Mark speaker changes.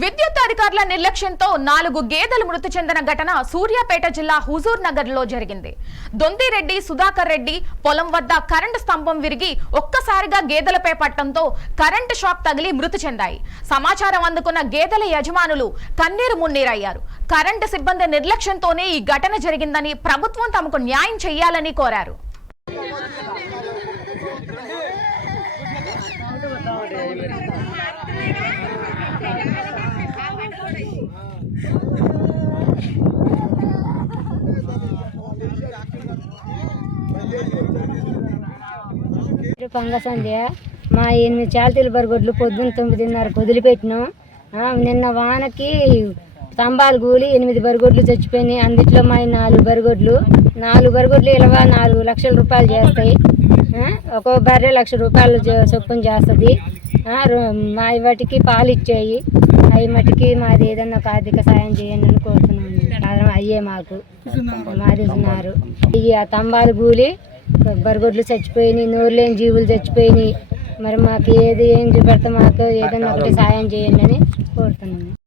Speaker 1: విద్యుత్ అధికారుల నిర్లక్ష్యంతో నాలుగు గేదెలు మృతి చెందిన ఘటన సూర్యాపేట జిల్లా హుజూర్ నగర్లో జరిగింది. దొందిరెడ్డి సుధాకర్ రెడ్డి పొలం వద్ద కరెంటు స్తంభం విరిగి ఒక్కసారిగా గేదెలపై పట్టడంతో కరెంటు షాక్ తగిలి మృతి చెందాయి. సమాచారం అందుకున్న గేదెల యజమానులు కన్నీరు మున్నీరయ్యారు. కరెంటు సిబ్బంది నిర్లక్ష్యంతోనే ఈ ఘటన జరిగిందని ప్రభుత్వం తమకు న్యాయం చేయాలని కోరారు.
Speaker 2: పేరు పంగ సంధ్య. మా ఎనిమిది చాలతీల బరగొడ్లు పొద్దున్న తొమ్మిదిన్నరకు వదిలిపెట్టినాం. నిన్న వానకి స్తంభాలు కూలి ఎనిమిది బరగొడ్లు చచ్చిపోయినాయి. అందుట్లో మా నాలుగు బరగొడ్లు. నాలుగు బరగొడ్లు ఇలవ నాలుగు లక్షల రూపాయలు చేస్తాయి. ఒక్కో బర్రె లక్ష రూపాయలు చొప్పున చేస్తుంది. మా వాటికి పాలు ఇచ్చాయి. అవి మటుకి మాది ఏదన్నా ఒక ఆర్థిక సాయం చేయండి అని కోరుతున్నాను కారణం అయ్యే మాకు. మాది ఉన్నారు. ఈ ఆ తంబాలు గూలి బరగొడ్లు చచ్చిపోయినాయి నోరు లేని జీవులు చచ్చిపోయినాయి. మరి మాకు ఏది ఏం చూపెడతా మాకు ఏదన్నా ఒకటి సాయం చేయండి అని కోరుతున్నాను.